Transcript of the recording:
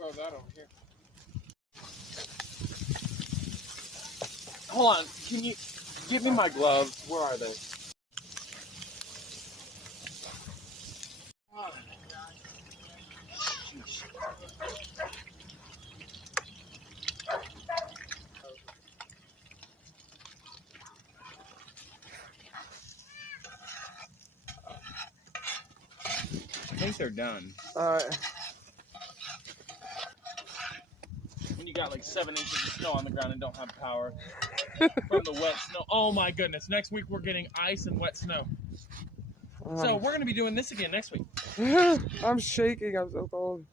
throw that over here. Hold on, can you give me my gloves? Where are they? I think they're done. Alright. When you got like 7 inches of snow on the ground and don't have power from the wet snow. Oh my goodness, next week we're getting ice and wet snow. So we're going to be doing this again next week. I'm shaking, I'm so cold.